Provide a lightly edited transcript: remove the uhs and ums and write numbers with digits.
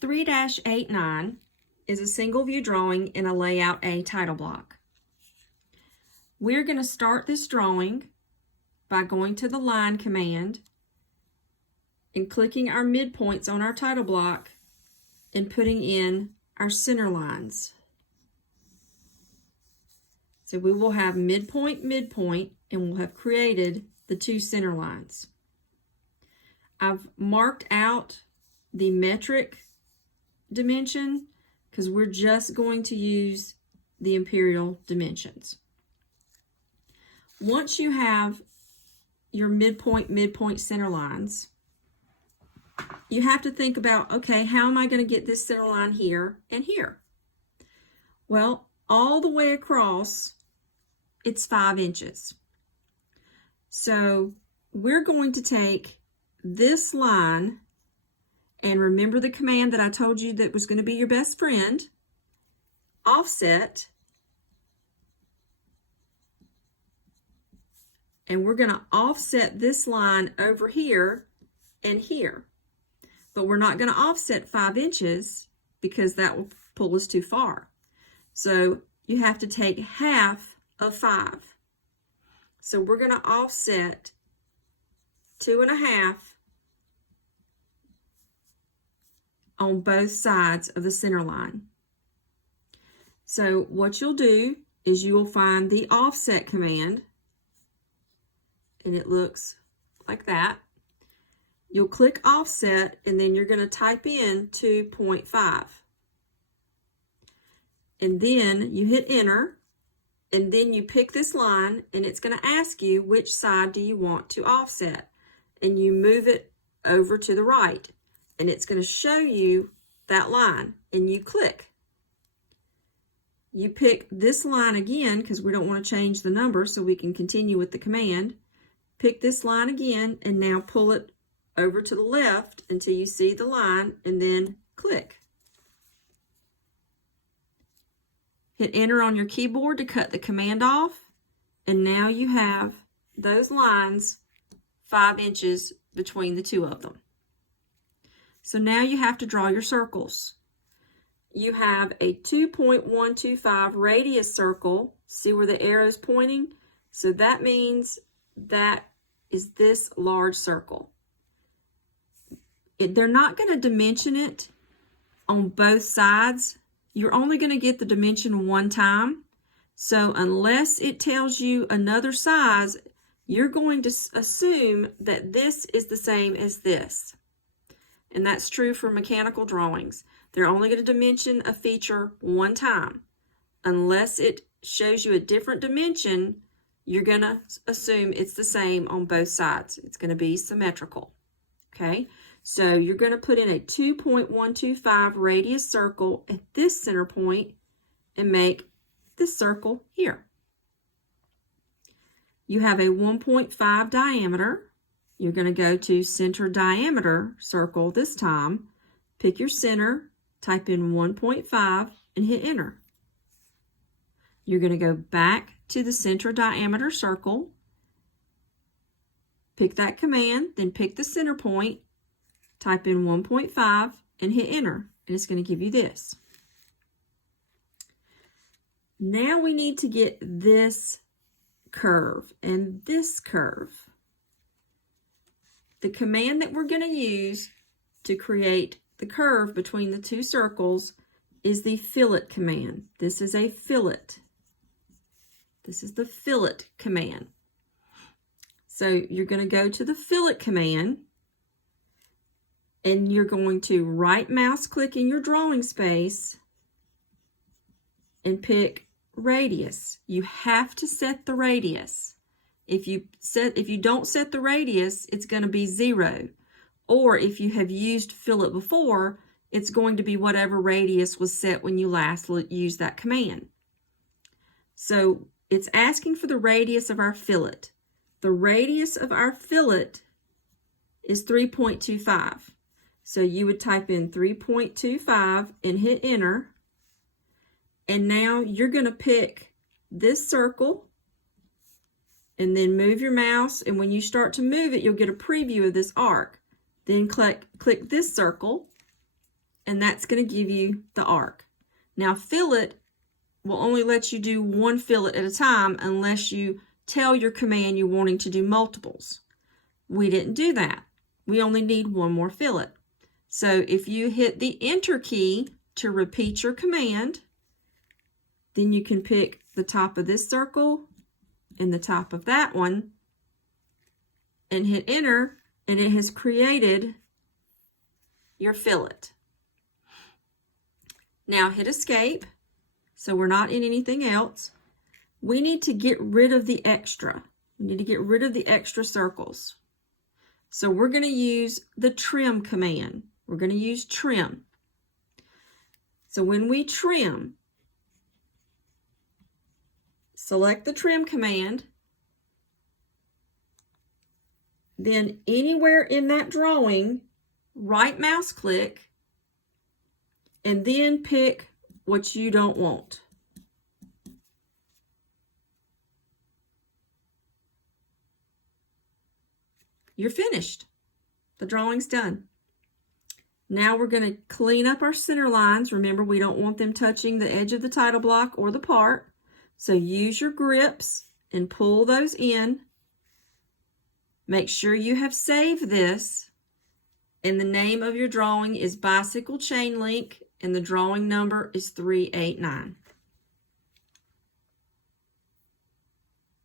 3-89 is a single view drawing in a Layout A title block. We're going to start this drawing by going to the Line command and clicking our midpoints on our title block and putting in our center lines. So we will have midpoint, midpoint, and we'll have created the two center lines. I've marked out the metric dimension because we're just going to use the imperial dimensions. Once you have your midpoint, midpoint center lines, you have to think about, okay, how am I going to get this center line here and here? Well, all the way across, it's 5 inches. So we're going to take this line, and remember the command that I told you that was going to be your best friend, offset, and we're going to offset this line over here and here. But we're not going to offset 5 inches because that will pull us too far. So you have to take half of 5. So we're going to offset 2.5 on both sides of the center line. So what you'll do is you will find the offset command, and it looks like that. You'll click offset, and then you're going to type in 2.5. And then you hit enter, and then you pick this line, and it's going to ask you which side do you want to offset. And you move it over to the right, and it's going to show you that line, and you click. You pick this line again because we don't want to change the number so we can continue with the command. Pick this line again, and now pull it over to the left until you see the line, and then click. Hit enter on your keyboard to cut the command off, and now you have those lines 5 inches between the two of them. So now you have to draw your circles. You have a 2.125 radius circle. See where the arrow is pointing? So that means that is this large circle. They're not going to dimension it on both sides. You're only going to get the dimension one time. So unless it tells you another size, you're going to assume that this is the same as this. And that's true for mechanical drawings. They're only going to dimension a feature one time. Unless it shows you a different dimension, you're going to assume it's the same on both sides. It's going to be symmetrical. Okay, so you're going to put in a 2.125 radius circle at this center point and make this circle here. You have a 1.5 diameter. You're going to go to center diameter circle this time. Pick your center, type in 1.5, and hit enter. You're going to go back to the center diameter circle. Pick that command, then pick the center point, type in 1.5, and hit enter. And it's going to give you this. Now we need to get this curve and this curve. The command that we're going to use to create the curve between the two circles is the fillet command. This is a fillet. This is the fillet command. So you're going to go to the fillet command, and you're going to right mouse click in your drawing space and pick radius. You have to set the radius. If you don't set the radius, it's going to be 0. Or if you have used fillet before, it's going to be whatever radius was set when you last used that command. So it's asking for the radius of our fillet. The radius of our fillet is 3.25. So you would type in 3.25 and hit enter. And now you're going to pick this circle and then move your mouse. And when you start to move it, you'll get a preview of this arc. Then click this circle and that's going to give you the arc. Now, fillet will only let you do one fillet at a time unless you tell your command you're wanting to do multiples. We didn't do that. We only need one more fillet. So if you hit the Enter key to repeat your command, then you can pick the top of this circle and the top of that one and hit Enter, and it has created your fillet. Now hit Escape, so we're not in anything else. We need to get rid of the extra. We need to get rid of the extra circles. So we're going to use the Trim command. We're going to use Trim. So when we trim, select the Trim command, then anywhere in that drawing, right mouse click, and then pick what you don't want. You're finished. The drawing's done. Now we're going to clean up our center lines. Remember, we don't want them touching the edge of the title block or the part. So use your grips and pull those in. Make sure you have saved this. And the name of your drawing is Bicycle Chain Link, and the drawing number is 389.